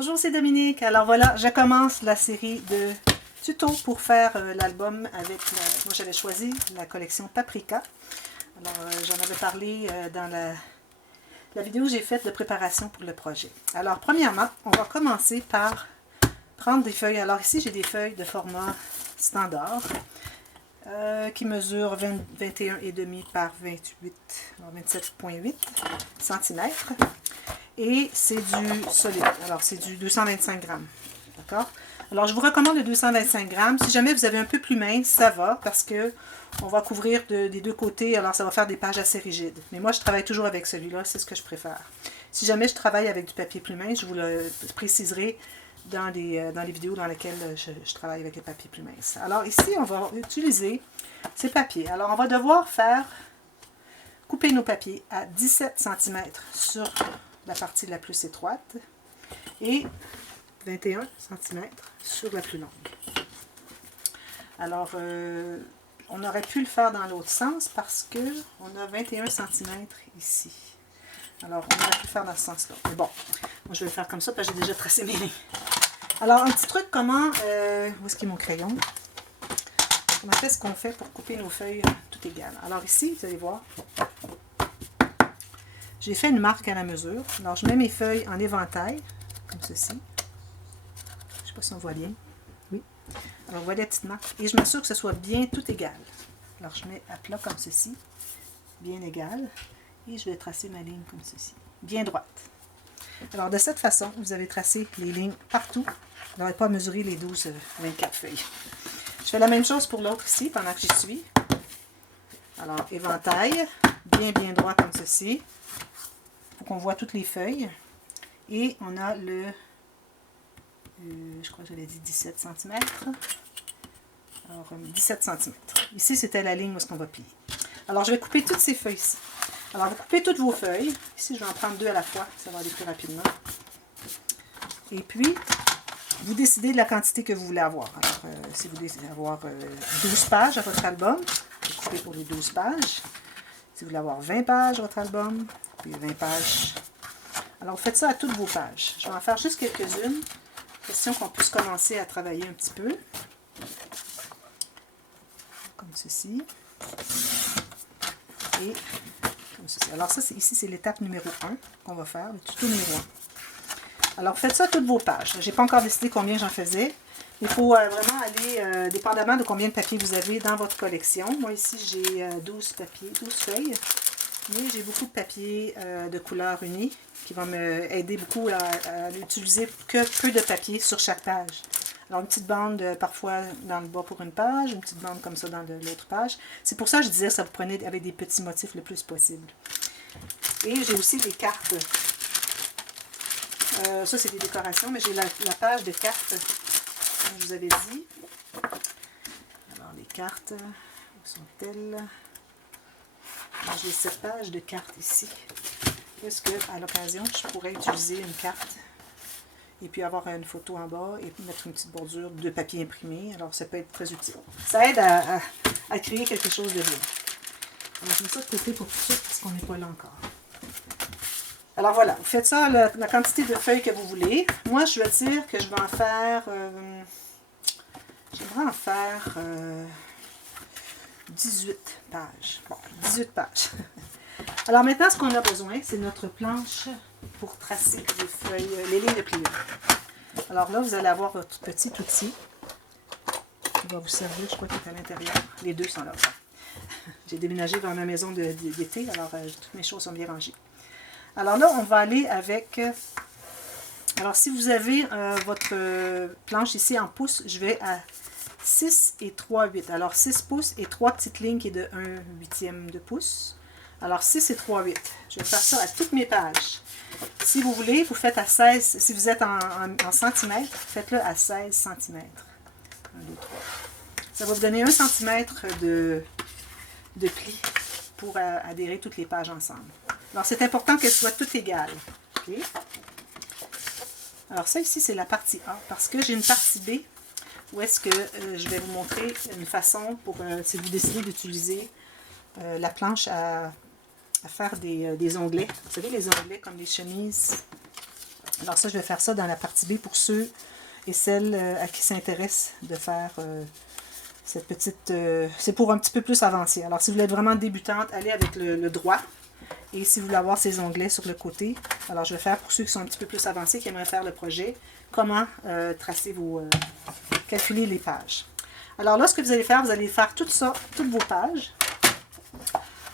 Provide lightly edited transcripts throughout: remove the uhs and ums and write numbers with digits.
Bonjour, c'est Dominique. Alors voilà, je commence la série de tutos pour faire l'album avec, moi j'avais choisi la collection Paprika. Alors j'en avais parlé dans la vidéo que j'ai faite de préparation pour le projet. Alors premièrement, on va commencer par prendre des feuilles. Alors ici j'ai des feuilles de format standard qui mesurent 21,5 par 27,8 cm. Et c'est du solide. Alors, c'est du 225 grammes. D'accord? Alors, je vous recommande le 225 grammes. Si jamais vous avez un peu plus mince, ça va parce que on va couvrir des deux côtés. Alors, ça va faire des pages assez rigides. Mais moi, je travaille toujours avec celui-là. C'est ce que je préfère. Si jamais je travaille avec du papier plus mince, je vous le préciserai dans les vidéos dans lesquelles je travaille avec les papiers plus minces. Alors, ici, on va utiliser ces papiers. Alors, on va devoir couper nos papiers à 17 cm sur la partie la plus étroite et 21 cm sur la plus longue. Alors, on aurait pu le faire dans l'autre sens parce que on a 21 cm ici. Alors, on aurait pu le faire dans ce sens-là. Mais bon, moi je vais le faire comme ça parce que j'ai déjà tracé mes lignes. Alors, un petit truc, comment... où est-ce qu'il est mon crayon? Comment est-ce qu'on fait pour couper nos feuilles tout égales? Alors ici, vous allez voir, j'ai fait une marque à la mesure. Alors, je mets mes feuilles en éventail, comme ceci. Je ne sais pas si on voit bien. Oui. Alors, voilà la petite marque. Et je m'assure que ce soit bien tout égal. Alors, je mets à plat comme ceci, bien égal. Et je vais tracer ma ligne comme ceci, bien droite. Alors, de cette façon, vous avez tracé les lignes partout. Vous n'aurez pas à mesurer les 24 feuilles. Je fais la même chose pour l'autre ici, pendant que j'y suis. Alors, éventail, bien droit comme ceci. Pour qu'on voit toutes les feuilles. Et on a le, je crois que j'avais dit 17 cm. Alors, 17 cm. Ici, c'était la ligne où est-ce qu'on va plier. Alors, je vais couper toutes ces feuilles-ci. Alors, vous coupez toutes vos feuilles. Ici, je vais en prendre 2 à la fois. Ça va aller plus rapidement. Et puis, vous décidez de la quantité que vous voulez avoir. Alors, si vous voulez avoir 12 pages à votre album, vous coupez pour les 12 pages. Si vous voulez avoir 20 pages à votre album, puis 20 pages. Alors, vous faites ça à toutes vos pages. Je vais en faire juste quelques-unes. Question qu'on puisse commencer à travailler un petit peu. Comme ceci. Et comme ceci. Alors, ça, ici, c'est l'étape numéro 1 qu'on va faire, le tuto numéro 1. Alors, faites ça à toutes vos pages. Je n'ai pas encore décidé combien j'en faisais. Il faut vraiment aller, dépendamment de combien de papier vous avez dans votre collection. Moi, ici, j'ai 12 feuilles. Mais j'ai beaucoup de papier de couleur unie qui va m'aider beaucoup à n'utiliser que peu de papier sur chaque page. Alors, une petite bande parfois dans le bas pour une page, une petite bande comme ça dans l'autre page. C'est pour ça que je disais que ça vous prenait avec des petits motifs le plus possible. Et j'ai aussi des cartes. Ça, c'est des décorations, mais j'ai la page de cartes, comme je vous avais dit. Alors, les cartes, où sont-elles? J'ai cette page de cartes ici. Est-ce qu'à l'occasion, je pourrais utiliser une carte et puis avoir une photo en bas et mettre une petite bordure de papier imprimé. Alors, ça peut être très utile. Ça aide à créer quelque chose de bien. Alors, je mets ça de côté pour tout de suite parce qu'on n'est pas là encore. Alors, voilà. Vous faites ça, la quantité de feuilles que vous voulez. Moi, je vais dire que je vais en faire... j'aimerais en faire... 18 pages. Bon, 18 pages. Alors maintenant, ce qu'on a besoin, c'est notre planche pour tracer les feuilles, les lignes de pliure. Alors là, vous allez avoir votre petit outil qui va vous servir, je crois qu'il est à l'intérieur. Les deux sont là. J'ai déménagé dans ma maison d'été, alors toutes mes choses sont bien rangées. Alors là, on va aller avec... alors si vous avez votre planche ici en pouces, je vais à 6 et 3/8. Alors 6 pouces et 3 petites lignes qui est de 1/8 de pouce. Alors 6 et 3/8. Je vais faire ça à toutes mes pages. Si vous voulez, vous faites à 16. Si vous êtes en centimètres, faites-le à 16 cm. 1, 2, 3. Ça va vous donner 1 cm de pli pour adhérer toutes les pages ensemble. Alors c'est important qu'elles soient toutes égales. Okay? Alors ça ici, c'est la partie A. Parce que j'ai une partie B où est-ce que je vais vous montrer une façon pour, si vous décidez d'utiliser la planche à faire des onglets. Vous savez, les onglets comme les chemises. Alors ça, je vais faire ça dans la partie B pour ceux et celles à qui s'intéresse de faire cette petite... c'est pour un petit peu plus avancé. Alors si vous êtes vraiment débutante, allez avec le droit. Et si vous voulez avoir ces onglets sur le côté, alors je vais faire pour ceux qui sont un petit peu plus avancés, qui aimeraient faire le projet, comment tracer calculer les pages. Alors là, ce que vous allez faire tout ça, toutes vos pages.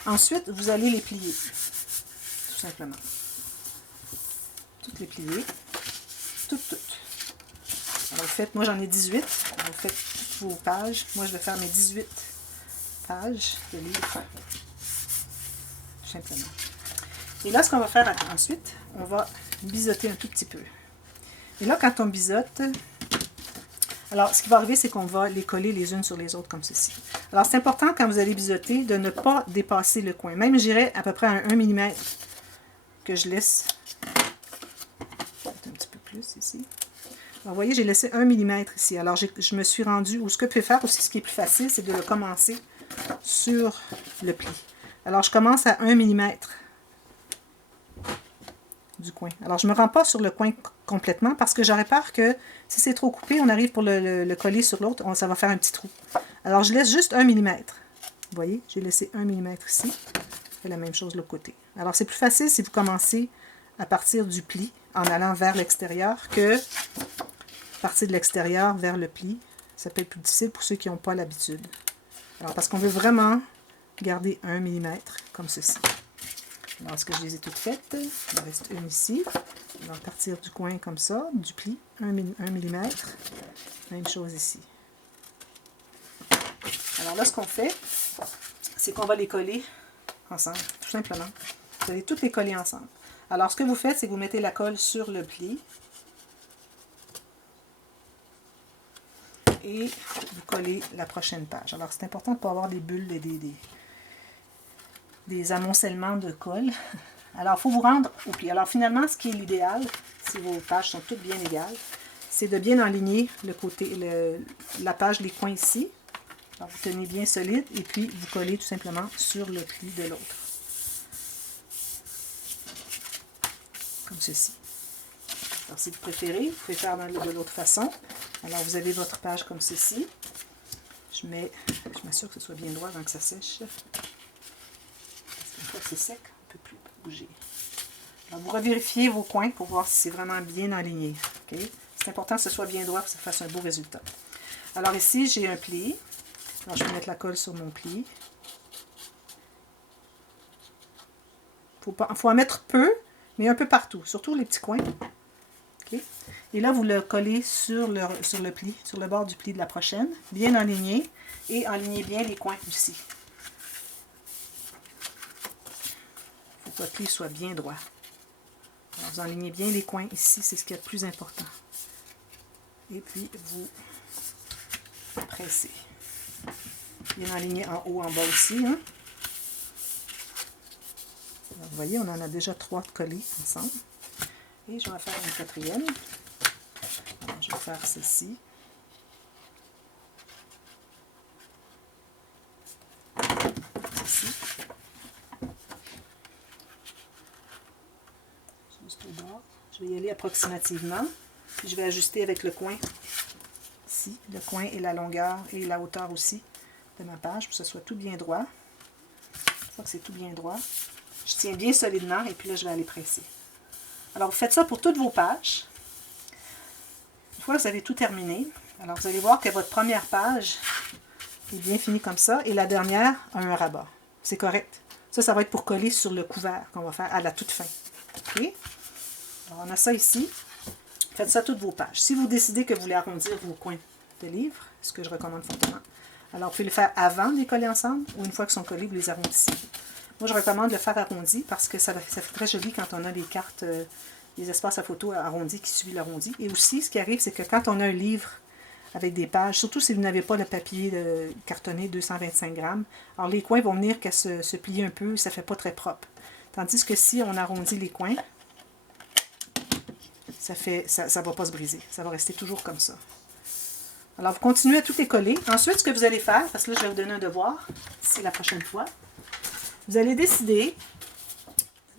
Ensuite, vous allez les plier, tout simplement. Toutes les plier. Toutes. Alors vous faites, moi j'en ai 18. Alors vous faites toutes vos pages. Moi je vais faire mes 18 pages de livre. Tout simplement. Et là, ce qu'on va faire ensuite, on va biseauter un tout petit peu. Et là, quand on biseaute, alors ce qui va arriver, c'est qu'on va les coller les unes sur les autres comme ceci. Alors c'est important quand vous allez biseauter de ne pas dépasser le coin. Même j'irai à peu près à 1 mm que je laisse. Un petit peu plus ici. Alors, vous voyez, j'ai laissé 1 mm ici. Alors je me suis rendue, ou ce que je peux faire aussi, ce qui est plus facile, c'est de le commencer sur le pli. Alors je commence à 1 mm du coin. Alors, je ne me rends pas sur le coin complètement parce que j'aurais peur que si c'est trop coupé, on arrive pour le coller sur l'autre, ça va faire un petit trou. Alors, je laisse juste 1 mm. Vous voyez, j'ai laissé 1 mm ici. Je fais la même chose de l'autre côté. Alors, c'est plus facile si vous commencez à partir du pli en allant vers l'extérieur que partir de l'extérieur vers le pli. Ça peut être plus difficile pour ceux qui n'ont pas l'habitude. Alors, parce qu'on veut vraiment garder 1 mm comme ceci. Alors, est-ce que je les ai toutes faites? Il en reste une ici. On va partir du coin comme ça, du pli, 1 mm. Même chose ici. Alors là, ce qu'on fait, c'est qu'on va les coller ensemble, tout simplement. Vous allez toutes les coller ensemble. Alors, ce que vous faites, c'est que vous mettez la colle sur le pli. Et vous collez la prochaine page. Alors, c'est important de ne pas avoir des bulles et des amoncellements de colle. Alors, il faut vous rendre au pli. Alors, finalement, ce qui est l'idéal, si vos pages sont toutes bien égales, c'est de bien aligner le côté, la page, les coins ici. Alors, vous tenez bien solide et puis vous collez tout simplement sur le pli de l'autre. Comme ceci. Alors, si vous préférez, vous pouvez faire de l'autre façon. Alors, vous avez votre page comme ceci. Je m'assure que ce soit bien droit avant que ça sèche. Une fois que c'est sec, on ne peut plus bouger. Alors, vous revérifiez vos coins pour voir si c'est vraiment bien aligné. Okay? C'est important que ce soit bien droit pour que ça fasse un beau résultat. Alors ici, j'ai un pli. Alors, je vais mettre la colle sur mon pli. Il faut en mettre peu, mais un peu partout, surtout les petits coins. Okay? Et là, vous le collez sur le pli, sur le bord du pli de la prochaine, bien aligné, et alignez bien les coins aussi. Il faut que votre pli soit bien droit. Alors, vous alignez bien les coins ici, c'est ce qui est le plus important. Et puis, vous pressez. Bien aligné en haut, en bas aussi. Hein? Alors, vous voyez, on en a déjà 3 de collés ensemble. Et je vais en faire une quatrième. Alors, je vais faire ceci. Ceci. Juste au bord. Je vais y aller approximativement. Puis je vais ajuster avec le coin. Ici, le coin et la longueur et la hauteur aussi de ma page pour que ce soit tout bien droit. Une fois que c'est tout bien droit, je tiens bien solidement et puis là, je vais aller presser. Alors, vous faites ça pour toutes vos pages. Une fois que vous avez tout terminé, alors vous allez voir que votre première page est bien finie comme ça et la dernière a un rabat. C'est correct. Ça va être pour coller sur le couvert qu'on va faire à la toute fin. OK? Alors, on a ça ici. Faites ça toutes vos pages. Si vous décidez que vous voulez arrondir vos coins de livres, ce que je recommande fortement, alors vous pouvez le faire avant de les coller ensemble ou une fois qu'ils sont collés, vous les arrondissez. Moi, je recommande de le faire arrondi parce que ça fait très joli quand on a les cartes, les espaces à photo arrondis qui suivent l'arrondi. Et aussi, ce qui arrive, c'est que quand on a un livre avec des pages, surtout si vous n'avez pas le papier cartonné 225 grammes, alors les coins vont venir qu'à se plier un peu, ça ne fait pas très propre. Tandis que si on arrondit les coins, ça ne va pas se briser. Ça va rester toujours comme ça. Alors, vous continuez à tout les coller. Ensuite, ce que vous allez faire, parce que là, je vais vous donner un devoir, c'est la prochaine fois, vous allez décider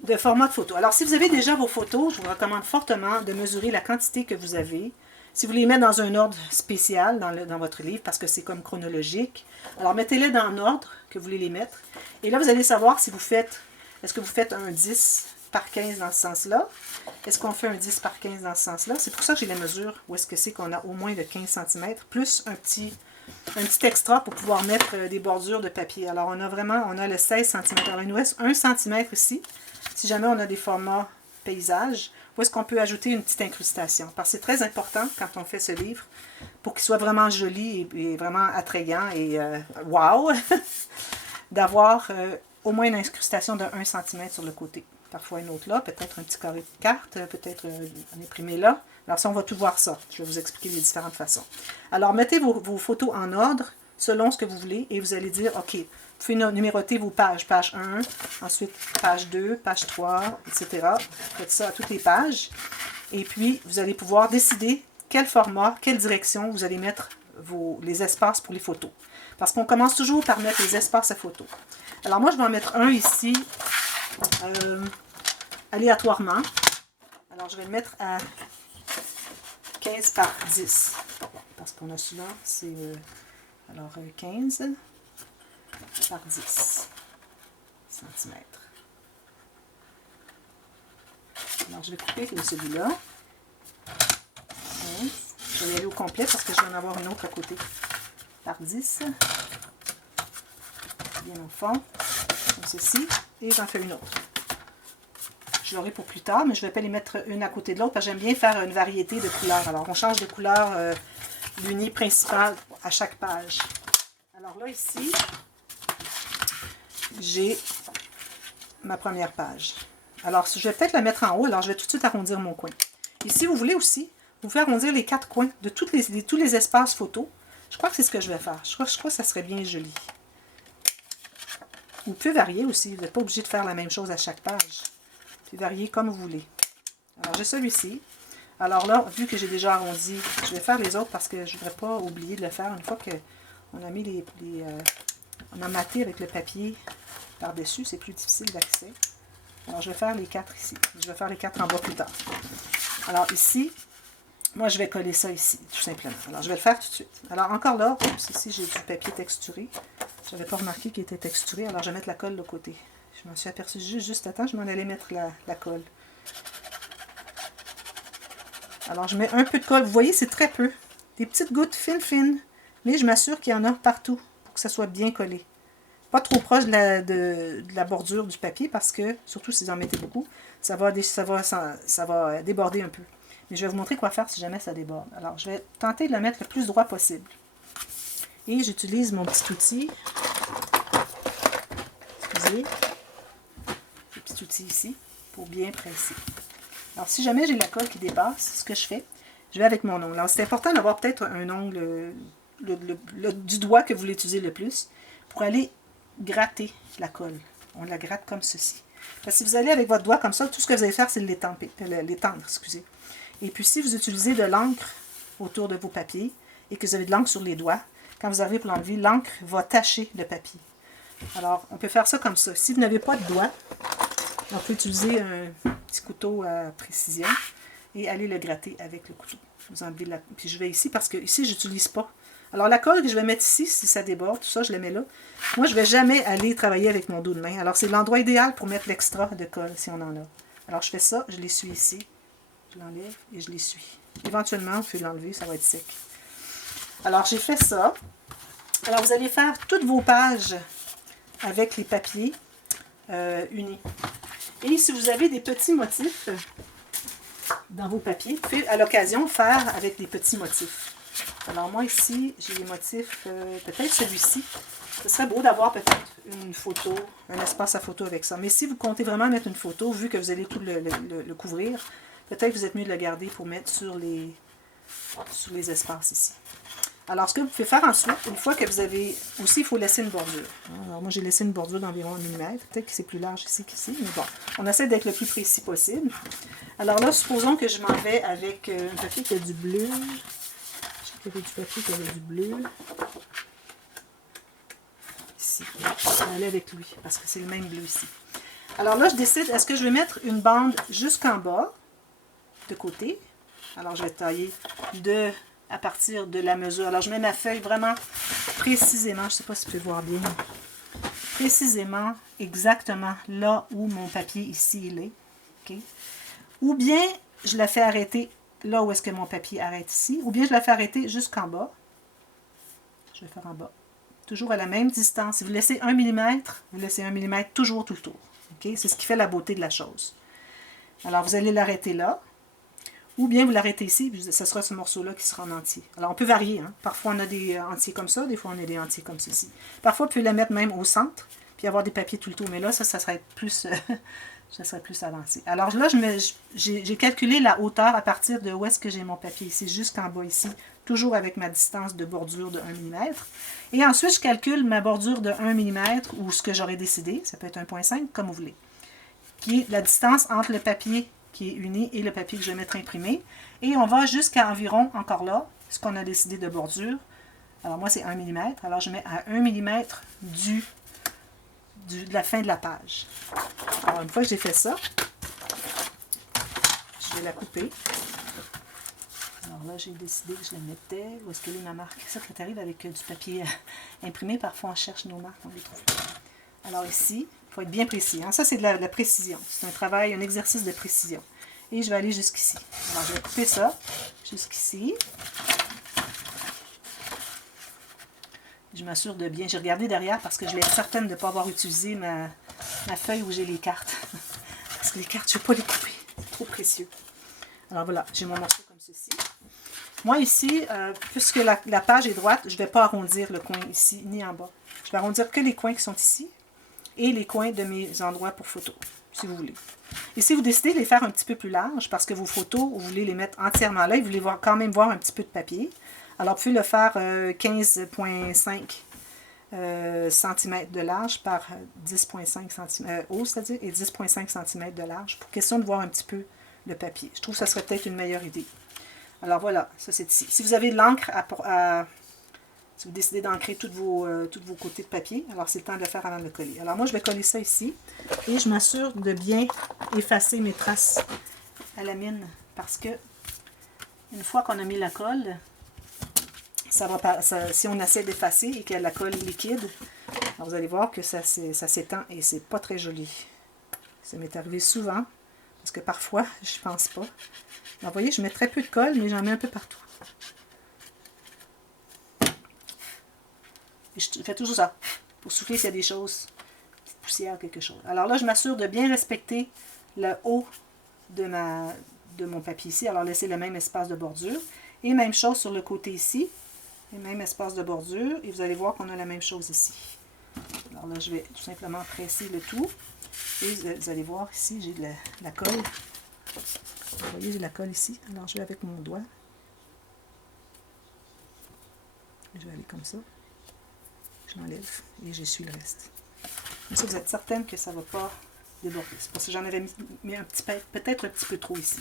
de format de photo. Alors, si vous avez déjà vos photos, je vous recommande fortement de mesurer la quantité que vous avez. Si vous les mettez dans un ordre spécial dans votre livre, parce que c'est comme chronologique, alors mettez-les dans l'ordre que vous voulez les mettre. Et là, vous allez savoir si vous faites, est-ce que vous faites un 10 par 15 dans ce sens-là? Est-ce qu'on fait un 10 par 15 dans ce sens-là? C'est pour ça que j'ai la mesure où est-ce que c'est qu'on a au moins de 15 cm, plus un petit extra pour pouvoir mettre des bordures de papier. Alors, on a le 16 cm. Alors, il nous reste 1 cm ici. Si jamais on a des formats paysage, où est-ce qu'on peut ajouter une petite incrustation? Parce que c'est très important quand on fait ce livre, pour qu'il soit vraiment joli et vraiment attrayant et wow, d'avoir au moins une incrustation de 1 cm sur le côté. Parfois une autre là, peut-être un petit carré de carte, peut-être un imprimé là. Alors ça, on va tout voir ça. Je vais vous expliquer les différentes façons. Alors, mettez vos photos en ordre, selon ce que vous voulez, et vous allez dire, OK, vous pouvez numéroter vos pages. Page 1, ensuite page 2, page 3, etc. Vous faites ça à toutes les pages. Et puis, vous allez pouvoir décider quel format, quelle direction vous allez mettre les espaces pour les photos. Parce qu'on commence toujours par mettre les espaces à photos. Alors moi, je vais en mettre un ici, aléatoirement. Alors, je vais le mettre à 15 par 10. Parce qu'on a celui-là, c'est... alors, 15 par 10 cm. Alors, je vais couper celui-là. Je vais y aller au complet parce que je vais en avoir une autre à côté. Par 10. Bien au fond. Comme ceci. Et j'en fais une autre. Je l'aurai pour plus tard, mais je ne vais pas les mettre une à côté de l'autre parce que j'aime bien faire une variété de couleurs. Alors, on change de couleur l'uni principal à chaque page. Alors là, ici, j'ai ma première page. Alors, je vais peut-être la mettre en haut. Alors, je vais tout de suite arrondir mon coin. Et si vous voulez aussi, vous pouvez arrondir les 4 coins de tous les espaces photos. Je crois que c'est ce que je vais faire. Je crois que ça serait bien joli. Vous pouvez varier aussi. Vous n'êtes pas obligé de faire la même chose à chaque page. Vous pouvez varier comme vous voulez. Alors, j'ai celui-ci. Alors là, vu que j'ai déjà arrondi, je vais faire les autres parce que je ne voudrais pas oublier de le faire une fois qu'on a mis on a maté avec le papier par-dessus. C'est plus difficile d'accès. Alors, je vais faire les 4 ici. Je vais faire les 4 en bas plus tard. Alors, ici, moi, je vais coller ça ici, tout simplement. Alors, je vais le faire tout de suite. Alors, encore là, ici, j'ai du papier texturé. Je n'avais pas remarqué qu'il était texturé. Alors, je vais mettre la colle de côté. Je m'en suis aperçue juste à temps. Je m'en allais mettre la colle. Alors, je mets un peu de colle. Vous voyez, c'est très peu. Des petites gouttes fines. Mais je m'assure qu'il y en a partout pour que ça soit bien collé. Pas trop proche de la bordure du papier parce que, surtout si vous en mettez beaucoup, ça va déborder un peu. Mais je vais vous montrer quoi faire si jamais ça déborde. Alors, je vais tenter de le mettre le plus droit possible. Et j'utilise mon petit outil. Excusez. Le petit outil ici pour bien presser. Alors, si jamais j'ai la colle qui dépasse, ce que je fais, je vais avec mon ongle. Alors, c'est important d'avoir peut-être un ongle du doigt que vous voulez utiliser le plus pour aller gratter la colle. On la gratte comme ceci. Parce que si vous allez avec votre doigt comme ça, tout ce que vous allez faire, c'est l'étendre. Et puis, si vous utilisez de l'encre autour de vos papiers et que vous avez de l'encre sur les doigts, quand vous arrivez pour l'enlever, l'encre va tacher le papier. Alors, on peut faire ça comme ça. Si vous n'avez pas de doigt, on peut utiliser un petit couteau à précision et aller le gratter avec le couteau. Vous enlevez puis je vais ici parce que ici, je n'utilise pas. Alors, la colle que je vais mettre ici, si ça déborde, tout ça, je la mets là. Moi, je ne vais jamais aller travailler avec mon dos de main. Alors, c'est l'endroit idéal pour mettre l'extra de colle, si on en a. Alors, je fais ça, je l'essuie ici. Je l'enlève et je l'essuie. Éventuellement, vous pouvez l'enlever, ça va être sec. Alors, j'ai fait ça. Alors, vous allez faire toutes vos pages avec les papiers unis. Et si vous avez des petits motifs dans vos papiers, vous pouvez à l'occasion faire avec des petits motifs. Alors moi ici, j'ai les motifs, peut-être celui-ci. Ce serait beau d'avoir peut-être une photo, un espace à photo avec ça. Mais si vous comptez vraiment mettre une photo, vu que vous allez tout le couvrir, peut-être que vous êtes mieux de le garder pour mettre sur les espaces ici. Alors, ce que vous pouvez faire ensuite, une fois que vous avez... Aussi, il faut laisser une bordure. Alors, moi, j'ai laissé une bordure d'environ 1 mm. Peut-être que c'est plus large ici qu'ici, mais bon. On essaie d'être le plus précis possible. Alors là, supposons que je m'en vais avec un papier qui a du bleu. Je sais qu'il y avait du papier qui avait du bleu. Ici. Je vais aller avec lui, parce que c'est le même bleu ici. Alors là, je décide, est-ce que je vais mettre une bande jusqu'en bas, de côté. Alors, je vais tailler à partir de la mesure. Alors, je mets ma feuille vraiment précisément, je ne sais pas si tu peux voir bien, précisément, exactement là où mon papier ici, il est. Okay? Ou bien, je la fais arrêter là où est-ce que mon papier arrête ici, ou bien je la fais arrêter jusqu'en bas. Je vais faire en bas. Toujours à la même distance. Si vous laissez 1 mm, vous laissez 1 mm toujours tout le tour. Okay? C'est ce qui fait la beauté de la chose. Alors, vous allez l'arrêter là. Ou bien vous l'arrêtez ici, puis ce sera ce morceau-là qui sera en entier. Alors, on peut varier. Hein? Parfois, on a des entiers comme ça, des fois, on a des entiers comme ceci. Parfois, vous pouvez la mettre même au centre, puis avoir des papiers tout le tour. Mais là, ça serait plus, ça serait plus avancé. Alors là, j'ai calculé la hauteur à partir de où est-ce que j'ai mon papier ici, jusqu'en bas ici, toujours avec ma distance de bordure de 1 mm. Et ensuite, je calcule ma bordure de 1 mm, ou ce que j'aurais décidé, ça peut être 1,5, comme vous voulez, qui est la distance entre le papier qui est uni et le papier que je vais mettre imprimé. Et on va jusqu'à environ, encore là, ce qu'on a décidé de bordure. Alors moi, c'est 1 mm. Alors je mets à 1 mm de la fin de la page. Alors une fois que j'ai fait ça, je vais la couper. Alors là, j'ai décidé que je la mettais. Où est-ce qu'elle est ma marque? Ça, quand tu arrives avec du papier imprimé, parfois on cherche nos marques, on les trouve pas. Alors ici, il faut être bien précis. Hein? Ça, c'est de la précision. C'est un travail, un exercice de précision. Et je vais aller jusqu'ici. Alors, je vais couper ça jusqu'ici. Je m'assure de bien. J'ai regardé derrière parce que je vais être certaine de ne pas avoir utilisé ma feuille où j'ai les cartes. Parce que les cartes, je ne vais pas les couper. C'est trop précieux. Alors voilà, j'ai mon morceau comme ceci. Moi ici, puisque la page est droite, je ne vais pas arrondir le coin ici ni en bas. Je vais arrondir que les coins qui sont ici et les coins de mes endroits pour photos, si vous voulez. Et si vous décidez de les faire un petit peu plus larges, parce que vos photos, vous voulez les mettre entièrement là, et vous voulez quand même voir un petit peu de papier, alors vous pouvez le faire 15,5 cm de large par 10,5 cm haut, c'est-à-dire, et 10,5 cm de large, pour question de voir un petit peu le papier. Je trouve que ça serait peut-être une meilleure idée. Alors voilà, ça c'est ici. Si vous avez de l'encre si vous décidez d'ancrer tous vos côtés de papier, alors c'est le temps de le faire avant de le coller. Alors moi, je vais coller ça ici et je m'assure de bien effacer mes traces à la mine parce que une fois qu'on a mis la colle, si on essaie d'effacer et que la colle est liquide, alors vous allez voir que ça s'étend et c'est pas très joli. Ça m'est arrivé souvent parce que parfois, je pense pas. Alors, vous voyez, je mets très peu de colle, mais j'en mets un peu partout. Et je fais toujours ça, pour souffler s'il y a des choses, petite poussière, quelque chose. Alors là, je m'assure de bien respecter le haut de mon papier ici. Alors, laissez le même espace de bordure. Et même chose sur le côté ici. Le même espace de bordure. Et vous allez voir qu'on a la même chose ici. Alors là, je vais tout simplement presser le tout. Et vous allez voir ici, j'ai de la colle. Vous voyez, j'ai de la colle ici. Alors, je vais avec mon doigt. Je vais aller comme ça. Je l'enlève et j'essuie le reste. Comme ça, vous êtes certaine que ça ne va pas déborder. C'est parce que j'en avais mis peut-être un petit peu trop ici.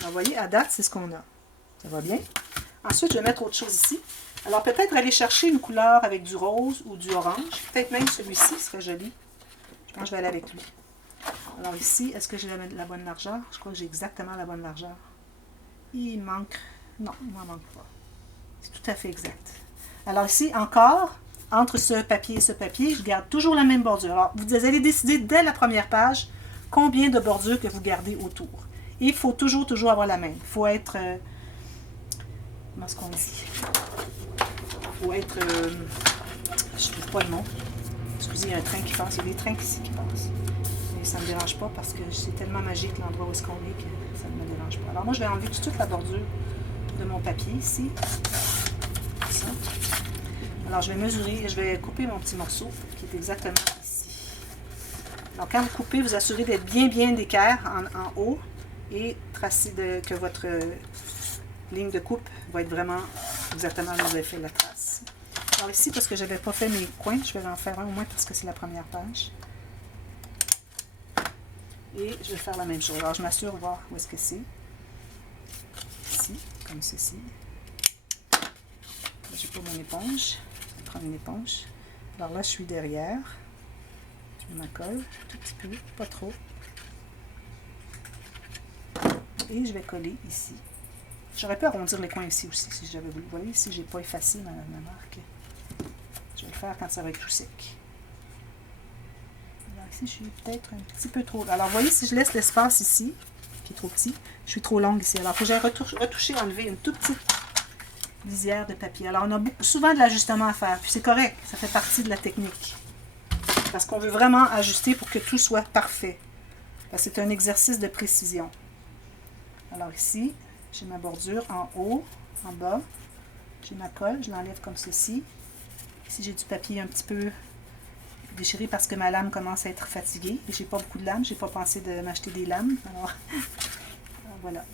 Alors, vous voyez, à date, c'est ce qu'on a. Ça va bien. Ensuite, je vais mettre autre chose ici. Alors, peut-être aller chercher une couleur avec du rose ou du orange. Peut-être même celui-ci serait joli. Je pense que je vais aller avec lui. Alors ici, est-ce que j'ai la bonne largeur? Je crois que j'ai exactement la bonne largeur. Il manque... Non, il m'en manque pas. C'est tout à fait exact. Alors ici, encore, entre ce papier et ce papier, je garde toujours la même bordure. Alors, vous allez décider dès la première page combien de bordures que vous gardez autour. Et il faut toujours avoir la même. Il faut être... comment est-ce qu'on dit? Il faut être... je ne trouve pas le nom. Excusez, il y a un train qui passe. Il y a des trains ici qui passent. Mais ça ne me dérange pas parce que c'est tellement magique l'endroit où est-ce qu'on est que ça ne me dérange pas. Alors moi, je vais enlever toute la bordure de mon papier ici. Ça. Alors, je vais mesurer et je vais couper mon petit morceau qui est exactement ici. Alors, quand vous coupez, vous assurez d'être bien d'équerre en haut et tracer que votre ligne de coupe va être vraiment exactement là où vous avez fait la trace. Alors ici, parce que je n'avais pas fait mes coins, je vais en faire un au moins parce que c'est la première page. Et je vais faire la même chose. Alors, je m'assure de voir où est-ce que c'est. Ici, comme ceci. J'ai pas mon éponge. Je vais prendre une éponge. Alors là, je suis derrière. Je ma colle, un tout petit peu, pas trop. Et je vais coller ici. J'aurais pu arrondir les coins ici aussi si j'avais voulu. Vous voyez, ici, j'ai pas effacé ma marque. Je vais le faire quand ça va être tout sec. Alors ici, je suis peut-être un petit peu trop... Alors, vous voyez, si je laisse l'espace ici, qui est trop petit, je suis trop longue ici. Alors, il faut que j'aille retoucher, enlever une toute petite lisière de papier. Alors, on a souvent de l'ajustement à faire. Puis c'est correct, ça fait partie de la technique. Parce qu'on veut vraiment ajuster pour que tout soit parfait. Parce que c'est un exercice de précision. Alors ici, j'ai ma bordure en haut, en bas. J'ai ma colle, je l'enlève comme ceci. Ici, j'ai du papier un petit peu déchiré parce que ma lame commence à être fatiguée. Et j'ai pas beaucoup de lames, j'ai pas pensé de m'acheter des lames. Alors voilà.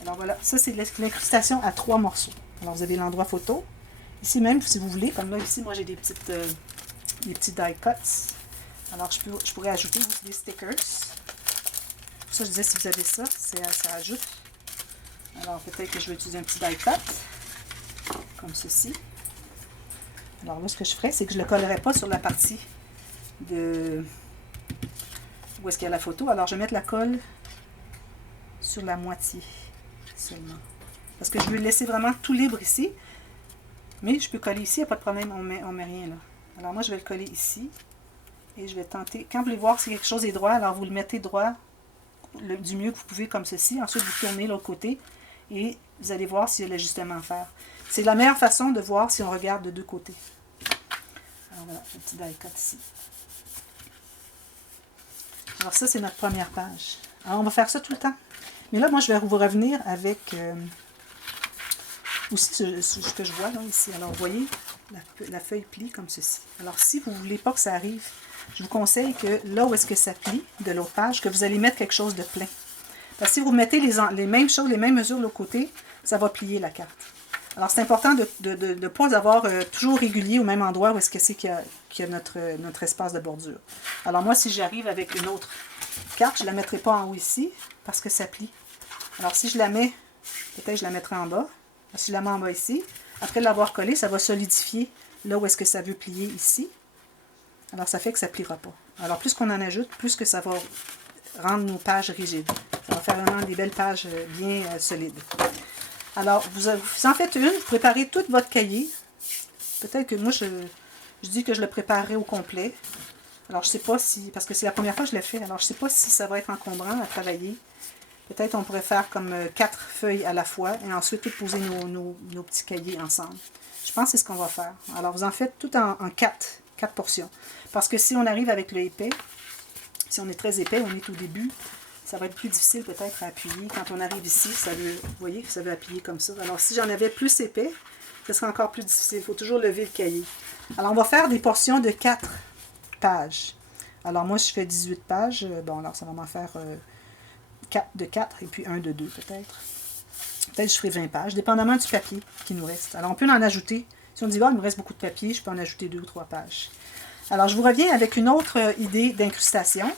Alors voilà, ça c'est l'incrustation à 3 morceaux. Alors vous avez l'endroit photo. Ici même, si vous voulez, comme là ici, moi j'ai des petits die cuts. Alors je pourrais ajouter aussi des stickers. Pour ça je disais, si vous avez ça, ça ajoute. Alors peut-être que je vais utiliser un petit die cut, comme ceci. Alors là, ce que je ferais, c'est que je ne le collerai pas sur la partie de où est-ce qu'il y a la photo. Alors je vais mettre la colle sur la moitié seulement. Parce que je veux laisser vraiment tout libre ici. Mais je peux coller ici, il n'y a pas de problème, on met rien là. Alors moi, je vais le coller ici. Et je vais tenter, quand vous voulez voir si quelque chose est droit, alors vous le mettez droit du mieux que vous pouvez comme ceci. Ensuite, vous tournez l'autre côté et vous allez voir s'il y a l'ajustement à faire. C'est la meilleure façon de voir si on regarde de deux côtés. Alors voilà, le petit die cut ici. Alors ça, c'est notre première page. Alors on va faire ça tout le temps. Mais là, moi, je vais vous revenir avec aussi ce que je vois là, ici. Alors, vous voyez, la feuille plie comme ceci. Alors, si vous ne voulez pas que ça arrive, je vous conseille que là où est-ce que ça plie, de l'autre page, que vous allez mettre quelque chose de plein. Parce que si vous mettez les mêmes choses, les mêmes mesures de l'autre côté, ça va plier la carte. Alors, c'est important de ne pas avoir toujours régulier au même endroit où est-ce que c'est qu'il y a notre espace de bordure. Alors, moi, si j'arrive avec une autre carte, je ne la mettrai pas en haut ici, parce que ça plie. Alors, si je la mets, peut-être je la mettrai en bas. Si je la mets en bas ici, après l'avoir collée, ça va solidifier là où est-ce que ça veut plier ici. Alors, ça fait que ça ne pliera pas. Alors, plus qu'on en ajoute, plus que ça va rendre nos pages rigides. Ça va faire vraiment des belles pages bien solides. Alors, vous en faites une, vous préparez tout votre cahier. Peut-être que moi, je dis que je le préparerai au complet. Alors, je ne sais pas si, parce que c'est la première fois que je l'ai fait, alors je ne sais pas si ça va être encombrant à travailler. Peut-être on pourrait faire comme 4 feuilles à la fois et ensuite tout poser nos petits cahiers ensemble. Je pense que c'est ce qu'on va faire. Alors, vous en faites tout en 4 portions. Parce que si on arrive avec le épais, si on est très épais, on est au début, ça va être plus difficile peut-être à appuyer. Quand on arrive ici, ça veut, vous voyez, ça veut appuyer comme ça. Alors, si j'en avais plus épais, ce serait encore plus difficile. Il faut toujours lever le cahier. Alors, on va faire des portions de 4 pages. Alors, moi, je fais 18 pages. Bon, alors, ça va m'en faire 4 de 4 et puis 1 de 2 peut-être. Peut-être que je ferai 20 pages, dépendamment du papier qui nous reste. Alors, on peut en ajouter. Si on dit, il me reste beaucoup de papier, je peux en ajouter 2 ou 3 pages. Alors, je vous reviens avec une autre idée d'incrustation.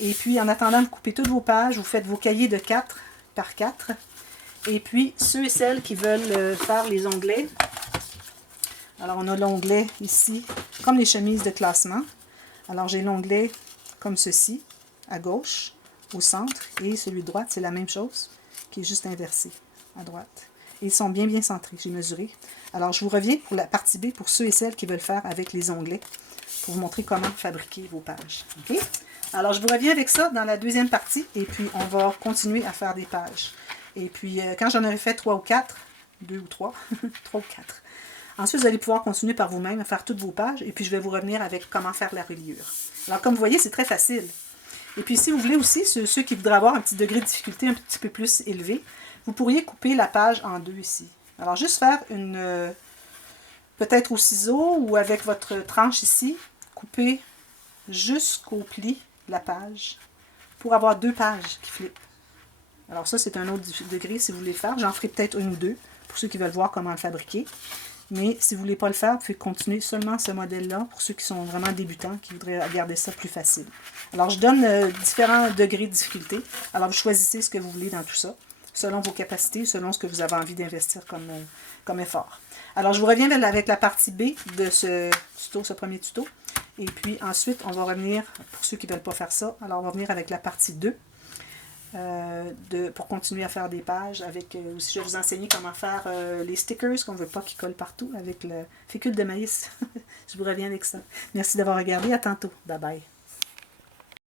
Et puis, en attendant de couper toutes vos pages, vous faites vos cahiers de 4 par 4. Et puis, ceux et celles qui veulent faire les onglets. Alors, on a l'onglet ici, comme les chemises de classement. Alors, j'ai l'onglet comme ceci, à gauche, au centre. Et celui de droite, c'est la même chose, qui est juste inversé, à droite. Et ils sont bien, bien centrés, j'ai mesuré. Alors, je vous reviens pour la partie B, pour ceux et celles qui veulent faire avec les onglets, pour vous montrer comment fabriquer vos pages. OK? Alors, je vous reviens avec ça dans la deuxième partie, et puis on va continuer à faire des pages. Et puis, quand j'en aurai fait 3 ou 4, 2 ou 3, 3 ou 4, ensuite, vous allez pouvoir continuer par vous-même à faire toutes vos pages, et puis je vais vous revenir avec comment faire la reliure. Alors, comme vous voyez, c'est très facile. Et puis, si vous voulez aussi, ceux qui voudraient avoir un petit degré de difficulté un petit peu plus élevé, vous pourriez couper la page en deux ici. Alors, juste faire une, peut-être au ciseau ou avec votre tranche ici, couper jusqu'au pli de la page pour avoir 2 pages qui flippent. Alors ça, c'est un autre degré si vous voulez le faire. J'en ferai peut-être 1 ou 2 pour ceux qui veulent voir comment le fabriquer. Mais si vous ne voulez pas le faire, vous pouvez continuer seulement ce modèle-là pour ceux qui sont vraiment débutants, qui voudraient garder ça plus facile. Alors, je donne différents degrés de difficulté. Alors, vous choisissez ce que vous voulez dans tout ça, selon vos capacités, selon ce que vous avez envie d'investir comme effort. Alors, je vous reviens avec la partie B de ce tuto, ce premier tuto. Et puis ensuite, on va revenir, pour ceux qui ne veulent pas faire ça, alors on va venir avec la partie 2 pour continuer à faire des pages. Avec aussi, je vais vous enseigner comment faire les stickers qu'on ne veut pas qu'ils collent partout avec le fécule de maïs. Je vous reviens avec ça. Merci d'avoir regardé. À tantôt. Bye bye.